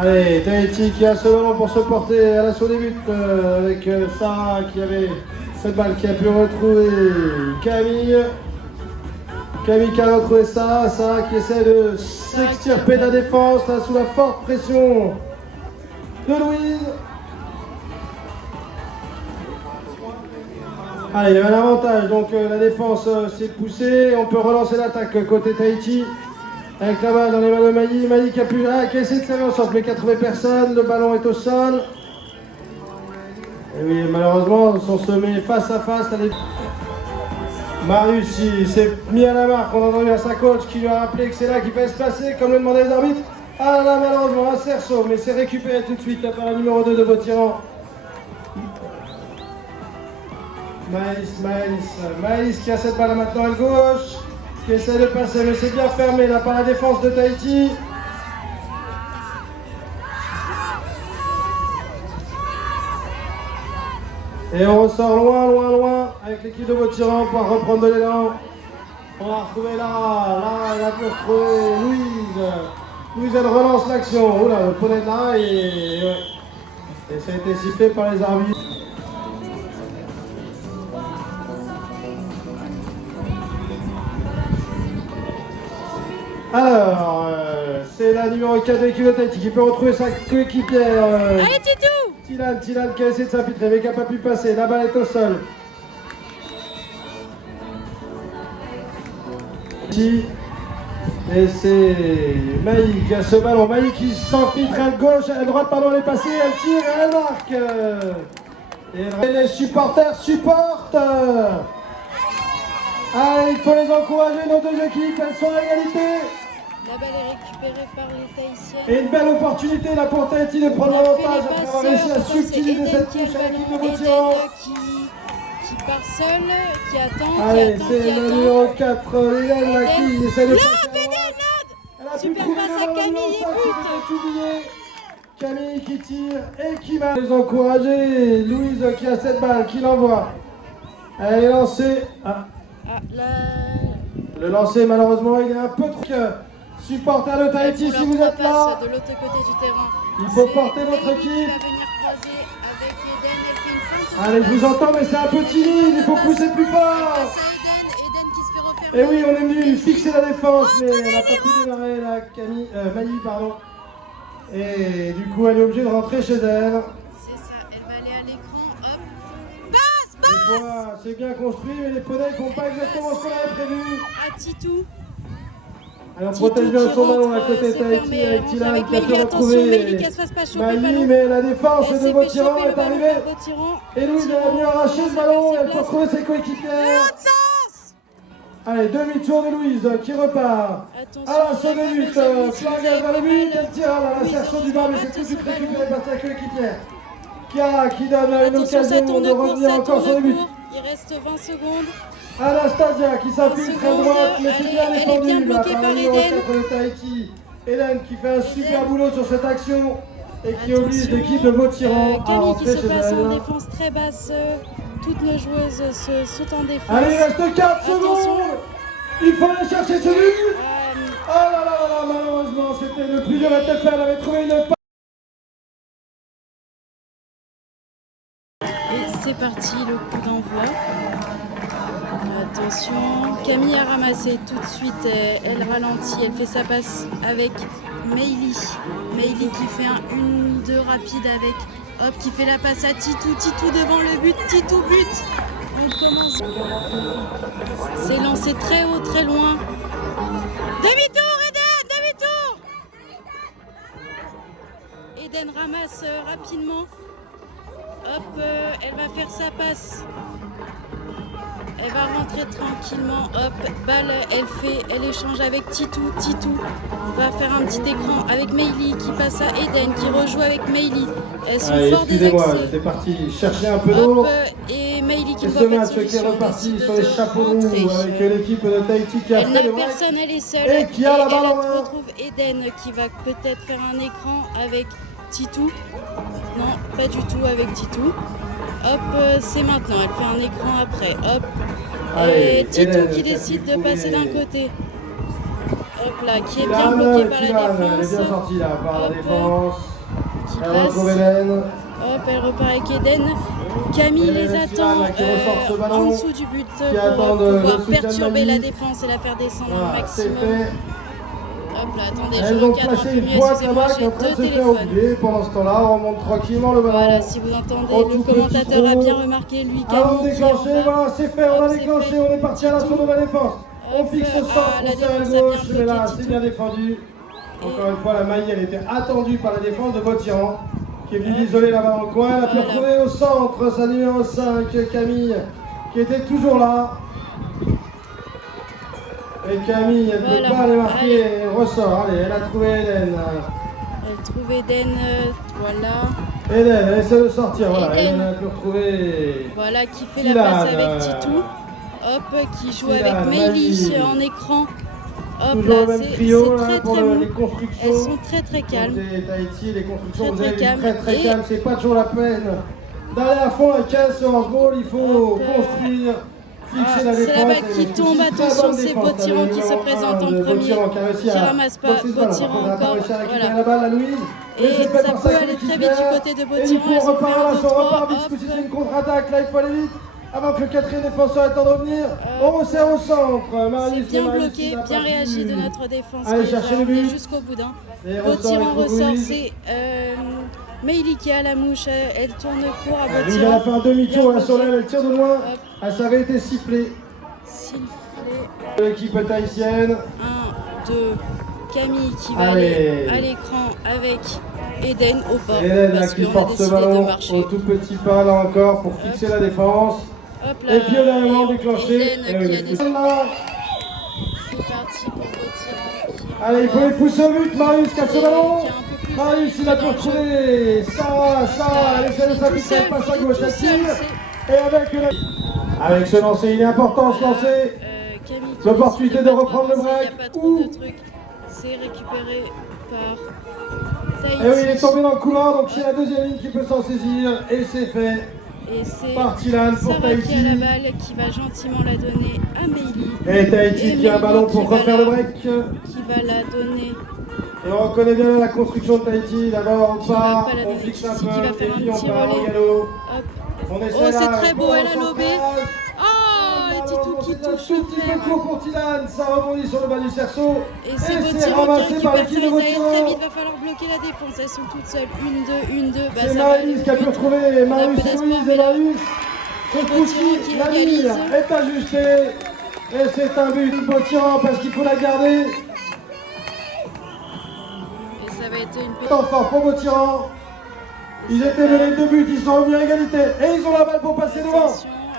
Allez, Tahiti qui a ce ballon pour se porter à l'assaut des buts avec Sarah qui avait cette balle qui a pu retrouver Camille. Camille qui a retrouvé Sarah, Sarah qui essaie de s'extirper de la défense là, sous la forte pression de Louise. Allez, il y avait un avantage, donc la défense s'est poussée, on peut relancer l'attaque côté Tahiti. Avec la balle dans les mains de Maï, Maï qui a essayé de servir en sorte mais qui a trouvé personne, le ballon est au sol. Et oui, malheureusement, on se met face à face. Marius il s'est mis à la marque, on a entendu à sa coach qui lui a rappelé que c'est là qu'il fallait se placer, comme le demandaient les arbitres. Ah là, malheureusement, un cerceau, mais c'est récupéré tout de suite par la numéro 2 de Vautiran. Maïs qui a cette balle maintenant à gauche, qui essaie de passer, mais c'est bien fermé là par la défense de Tahiti. Et on ressort loin avec l'équipe de Vautiran pour pouvoir reprendre de l'élan. On va retrouver là, elle a pu retrouver Louise. Louise, elle relance l'action. Oula, le poney de là et ça a été sifflé par les arbitres. Alors, c'est la numéro 4 de l'équipe de Tahiti qui peut retrouver sa coéquipière. Allez, Titou! Tilan qui a essayé de s'infiltrer mais qui n'a pas pu passer. La balle est au sol. Et c'est Maï qui a ce ballon. Maï qui s'infiltre à gauche, à droite, pardon, elle est passée, elle tire et elle marque. Et les supporters supportent. Ah, il faut les encourager, nos deux équipes, elles sont à égalité. La balle est récupérée par les Tahitiens. Et une belle opportunité là pour Tahiti de prendre l'avantage après avoir réussi à subtiliser cette touche à l'équipe de Vautiran. Qui part seul, qui attend. Allez, c'est le numéro 4, Hélène là qui essaie de passer. Elle a pu Super trouver passe à le Camille ballon, et ça, but. c'était oublié. Camille qui tire et qui va les encourager. Louise qui a cette balle, qui l'envoie. Elle est lancée. Le lancer, malheureusement, il est un peu trop. Supporter de Tahiti, si vous êtes là, de l'autre côté du terrain. il faut porter notre équipe. Allez, je vous entends, mais c'est un peu timide, il faut pousser plus fort. Et oui, on est venu fixer la défense, mais elle n'a pas pu démarrer, la Maï, pardon. Et du coup, elle est obligée de rentrer chez elle. C'est ça, elle va aller à l'écran, hop. Passe. C'est bien construit, mais les poneys ne font pas exactement ce qu'on avait prévu. À Titou. Alors, on protège bien son ballon à côté de Tahiti avec Tilan qui a pu retrouver Maï, mais la défense de Vautiran est arrivée. Et Louise a bien arraché ce ballon, elle peut retrouver ses coéquipières. Allez, demi-tour de Louise qui repart. À l'assaut de but, Flangage vers le but, elle tire à l'insertion du bas, mais c'est tout de suite récupéré par sa coéquipière. Chiara qui donne une occasion de revenir encore sur le but. Il reste 20 secondes. Anastasia qui s'infiltre à droite, mais c'est bien défendu là par le numéro 4 Eden. de Tahiti. Hélène qui fait un super boulot sur cette action et qui oblige l'équipe de Vautiran à Camille qui rentrer se chez passe en elle. défense très basse. Toutes nos joueuses se sautent en défense. Allez, il reste 4 secondes. Il faut aller chercher ce but. Oh là là là là, malheureusement, c'était le plus dur à te faire. Elle avait trouvé une passe. Et c'est parti, le coup d'envoi. Attention, Camille a ramassé tout de suite, elle ralentit, elle fait sa passe avec Meili. Meili qui fait un 1-2 rapide avec Hop qui fait la passe à Titou. Titou devant le but, Titou but. On commence. C'est lancé très haut, très loin. Demi-tour, Eden, demi-tour. Eden ramasse rapidement. Hop, elle va faire sa passe. Elle va rentrer tranquillement, hop, balle, elle échange avec Titou. Titou va faire un petit écran avec Meili qui passe à Eden, qui rejoue avec Meili. Elles sont fort des excusez-moi, accès. j'étais parti chercher un peu d'eau. Et Meili qui Et ne ce voit pas de match qui est solution, reparti décide sur les de chapeaux rentrer. roux avec l'équipe de Tahiti qui a Elle fait n'a le break. personne, elle est seule. Et qui a la balle en main. Elle retrouve Eden qui va peut-être faire un écran avec Titou. Non, pas du tout avec Titou. Hop, c'est maintenant, elle fait un écran après. Hop. Allez, Titou Hélène qui qui a décide pu de passer d'un trouver. côté. Hop là, qui est bien bloqué par la défense. Elle est bien sortie là par la défense. Qui Elle passe. retrouve Eden. Hop, elle repart avec Eden. Camille les attend en dessous du but pour pouvoir perturber la défense et la faire descendre au maximum. Hop là, attendez, elles je ont recadre un placé peu une mieux, boîte excusez-moi, là-bas qui est j'ai en train de deux se faire téléphones. oublier. Pendant ce temps-là, on remonte tranquillement le ballon. Voilà, si vous entendez, le commentateur a bien remarqué, lui, Avant de Camille. déclencher, voilà, c'est fait, on a déclenché, on est parti à l'assaut de la défense. On fixe au centre, on serre à gauche, mais là, c'est bien défendu. Encore une fois, la Mailly, elle était attendue par la défense de Beautiran, qui est venue isoler là-bas dans le coin. Elle a pu retrouver au centre sa numéro 5, Camille, qui était toujours là. Et Camille, elle ne peut pas aller marquer, elle ressort. Allez, elle a trouvé Eden. Elle trouve Eden, voilà. Eden, elle essaie de sortir, voilà. Eden a pu retrouver. Voilà, qui fait la passe avec Titou. Hop, qui joue avec Meili en écran. Hop là, c'est très très bon. Elles sont très très calmes. Tahiti, les constructions, très, très calmes. calmes. C'est pas toujours la peine d'aller à fond à 15 sur Orange, il faut construire. C'est la balle qui tombe, attention, c'est Beautiran qui se présente en premier, qui ramasse pas, Beautiran encore, voilà. Et ça peut aller très vite du côté de Beautiran, elles ont fait un 2-3, on repart vite, c'est une contre-attaque, là il faut aller vite, avant que le quatrième défenseur ait le temps de revenir, on resserre au centre, c'est bien bloqué, bien réagi de notre défense, allez chercher le but, jusqu'au bout d'un. Beautiran ressort, c'est Meili qui a la mouche, elle tourne court à Beautiran. Elle a fait un demi-tour, la Solène, elle tire de loin. Ça avait été sifflé. L'équipe tahitienne. 1, 2, Camille qui va aller à l'écran avec Eden au bord. Eden là, qui porte ce ballon au tout petit pas là encore pour fixer la défense. Hop là, et puis au dernier moment déclenché. C'est parti pour Beautiran. Allez, il faut les pousser au but. Marius casse ce ballon. Marius, il a pu retrouver Sarah, elle essaie de s'appliquer, elle passe à gauche, elle tire. Et avec ce lancer, il est important ce lancer. L'opportunité de reprendre le break. C'est récupéré par Tahiti. Et oui, il est tombé dans le couloir, donc c'est la deuxième ligne qui peut s'en saisir. Et c'est fait. Et c'est par Tilan pour Tahiti. Qui a la balle, qui va gentiment la donner à Meili. Et Tahiti qui a un ballon pour refaire le break. Qui va la donner. Et on reconnaît bien la construction de Tahiti. D'abord on part, on fixe un peu, et puis on part au galop. Oh, c'est très beau, elle a lobé. Oh, et Titou qui touche. Un tout petit peu court pour Tilan, ça rebondit sur le bas du cerceau. Et c'est ramassé par l'équipe de Beautiran. Très vite, va falloir bloquer la défense. Elles sont toutes seules. 1-2. C'est Marius qui a pu retrouver Marius et Louise. Et Marius, ce coup-ci, la ligne est ajustée. Et c'est un but de Beautiran parce qu'il faut la garder. Et ça va être une petite... Temps fort pour Beautiran. Ils étaient menés 2 buts, ils sont revenus à égalité. Et ils ont la balle pour passer devant.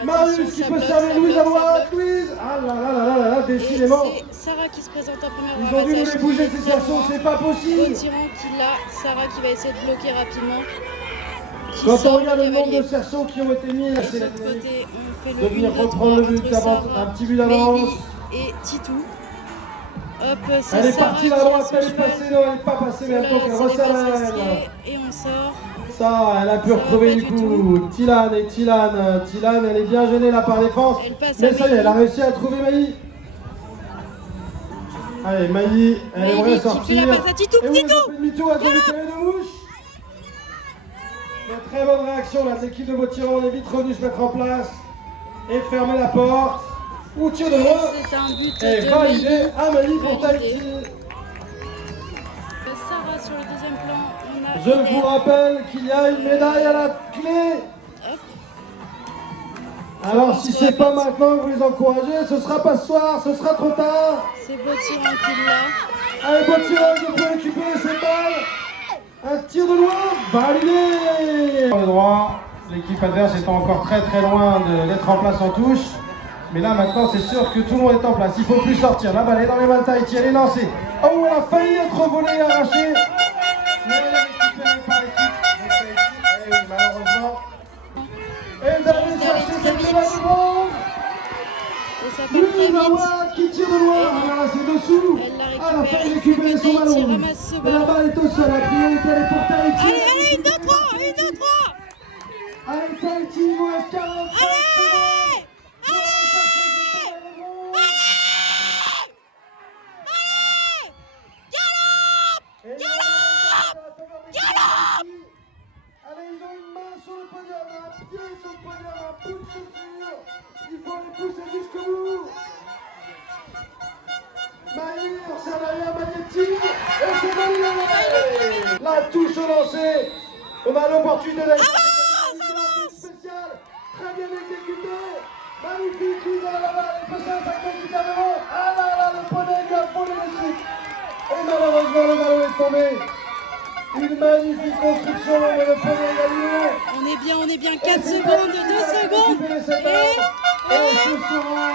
Marius qui peut servir Louise à droite. Louise, ah là, décidément. C'est Sarah qui se présente en première. Ils ont dû les bouger ces cerceaux, c'est pas possible. Beautiran qui l'a, Sarah qui va essayer de bloquer rapidement. Quand on regarde le nombre de cerceaux qui ont été mis, c'est la côté, on fait de venir reprendre le but, un petit but d'avance. Et Titou. Hop, elle est partie à droite, elle est passée, non, elle n'est pas passée, mais elle resserre la lèvre. Et on sort. Ça, elle a pu retrouver du coup Tilan, elle est bien gênée là par défense. Mais ça y est, elle a réussi à trouver Mailly. Allez, Mailly, elle aimerait sortir. Et oui, elle fait demi-tour, elle a vu qu'il y avait deux mouches. Une très bonne réaction là de l'équipe de Beautiran, on est vite revenu se mettre en place et fermer la porte. Ou tir de loin. C'est un but et validé à Mailly pour Tahiti. Sarah sur le deuxième plan. Je vous rappelle qu'il y a une médaille à la clé. Alors si c'est pas maintenant que vous les encouragez, ce sera pas ce soir, ce sera trop tard. C'est Beautiran qui l'a. Allez Beautiran qui peut récupérer cette balle. Un tir de loin, validé. Sur le droit, l'équipe adverse étant encore très loin d'être en place en touche. Mais là maintenant c'est sûr que tout le monde est en place, il ne faut plus sortir. La balle est dans les mains de Tahiti, elle est lancée. Oh, elle a failli être volée, arrachée. Mais elle est récupérée par l'équipe de Tahiti. Et oui, malheureusement. Et elle doit aller chercher cette médaille de bronze. Louise qui tire de loin. Voilà, c'est dessous. Elle a failli récupérer son ballon. Mais la balle est au sol, la priorité elle est pour Tahiti. Allez, 1, 2, 3. Allez Tahiti, il nous reste 45 secondes. Toutes chaussures, il faut les pousser jusqu'au bout. Maïr, c'est en arrière, Magnetti, et c'est Maïr. La touche au lancer, on a l'opportunité d'aller spécial, très bien exécuté, magnifique, mise à la balle, il peut s'attaquer du devant. Ah là là, le poney qui a fondé le truc. Et malheureusement, le ballon est tombé. Une magnifique construction, mais le poney est gagné. On est bien, 4 secondes, 2 secondes. Et ce sera